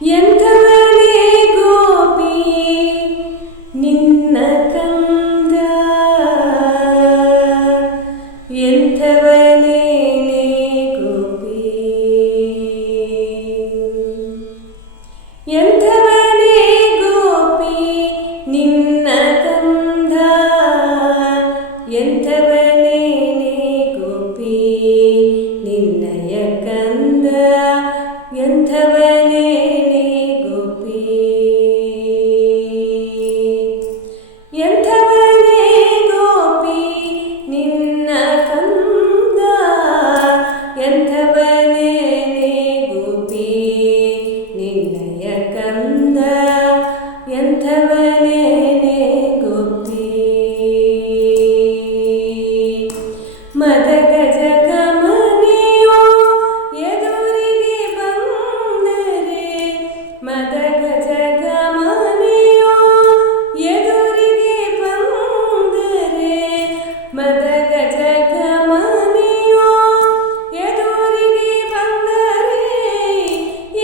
ಎಂಥವನೇ ಗೋಪಿ ನಿನ್ನ ಕಂದ, ಎಂಥವನೇ ಗೋಪಿ, ಎಂಥವನೇ ಗೋಪಿ ನಿನ್ನ ಕಂದ, ಎಂಥವನೇ ಗೋಪಿ ನಿನ್ನಯ ಕಂದ, ಎಂಥವನೇ ಗೋಪಿ, ಎಂಥವನೇ ಗೋಪಿ ನಿನ್ನ ಕಂದ, ಎಂಥವನೇ ಗೋಪಿ ನಿನ್ನಯ ಕಂದ, ಎಂಥವನೇ ಗೋಪಿ. ಮದಗಜ ಗಮನೆಯೋ ಎದುರಿಗೆ ಬಂದರೆ, ಮದಗಜ ಗಮನೆಯೋ ಎದುರಿಗೆ ಬಂದರೆ, ಮದಗಜ ಗಮನೆಯೋ ಎದುರಿಗೆ ಬಂದರೆ,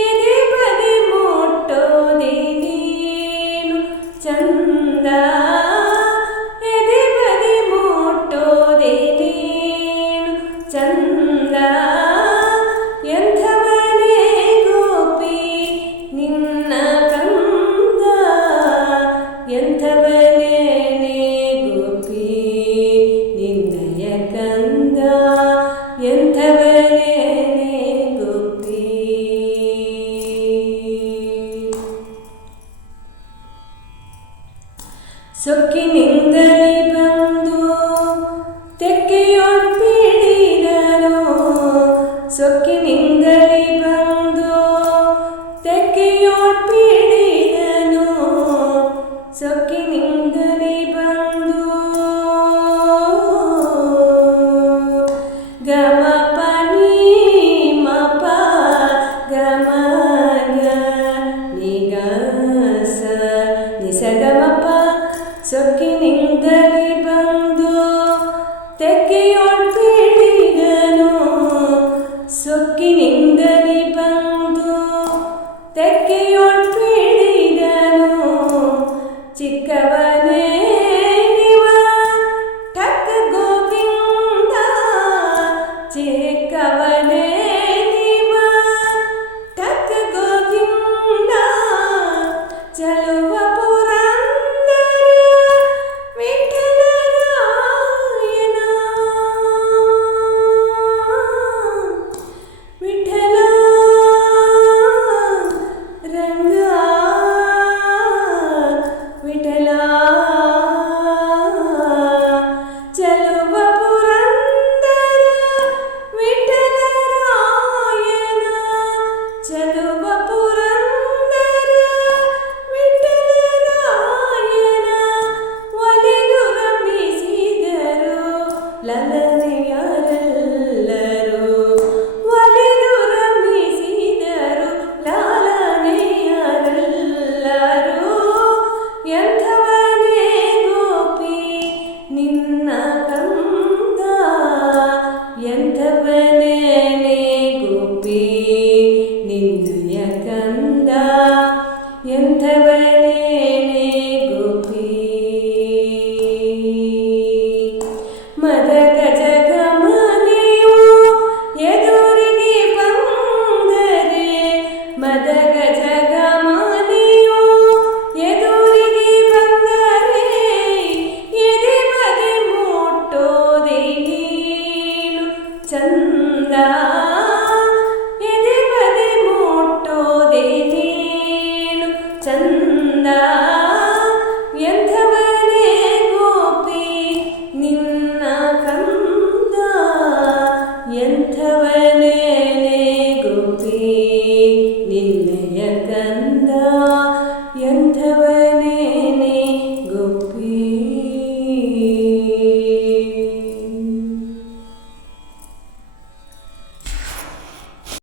ಎದೆ ಬಗೆ ಮುಟ್ಟೋದೆ ನೀನು ಚಂದ, ಎದೆ ಬಗೆ ಮುಟ್ಟೋದೆ ನೀನು ಚಂದ, ಎಂಥವನೇ ಗೋಪಿ ನಿನ್ನ ಕಂದ, ಎಂಥವನೇ ಗೋಪಿ ನಿನ್ನಯ ಕಂದ, ಎಂಥವನೇ ಗೋಪಿ. ಸೊಕ್ಕಿನಿಂದಲೇ ಬಂದು ತೆಕ್ಕೆಯೊಡ್ಪಿಡಿದನು, ಸೊಕ್ಕಿನಿಂದಲೇ ಬಂದು ತೆಕ್ಕೆಯೊಡ್ಪಿಡಿದನು, ಸೊಕ್ಕಿನಿಂದಲೇ ಬಂದು ಗಮ ಪನಿ ಮಪ ಗಮ ಗ ನಿಗ ಸ ನಿಸ ಗಮಪ, ಸೊಕ್ಕಿನಿಂದಲೇ ಬಂದು ತೆಕ್ಕೆಯೊಡ್ಪಿಡಿದನು, ಸೊಕ್ಕಿನಿಂದಲೇ ಬಂದು ತೆಕ್ಕೆಯೊಡ್ಪಿಡಿದನು, ಚಿಕ್ಕವನೇ ನಿವ ಠಕ್ ಗೋವಿಂದ, ಚಿಕ್ಕವನೇ ನಿವ ಠಕ್ ಗೋವಿಂದ, ಚಲುವ ಪುರಂದರ ವಿಠಲರಾಯನ, ವಿಠಲ ರಂಗ ವಿಠಲ, ಚಲುವ ಪುರಂದರ ವಿಠಲರಾಯನ, ಚಲುವ ಪುರಂದರ ವಿಠಲರಾಯನ, ಒಲಿದು ರಮಿಸಿದರು ಲಲನೆಯರೆಲ್ಲರೂ, ಒಲಿದು ರಮಿಸಿದರು ಲಾಲನೆಯರೆಲ್ಲರೂ, ಎಂಥವನೇ ಗೋಪಿ ನಿನ್ನ ಕಂದ, ಎಂಥವನೇ ಗೋಪಿ ನಿನ್ನಯ ಕಂದ, ಎಂಥವನೇ ಗೋಪಿ. ಮದಗಜ ಗಮನೆಯೋ ಎದುರಿಗೆ ಬಂದರೆ, ಮದಗಜ ಗಮನೆಯೋ ಎದುರಿಗೆ ಬಂದರೆ, ಎದೆ ಬಗೆ ಮುಟ್ಟೋದೆ ನೀನು ಚಂದ.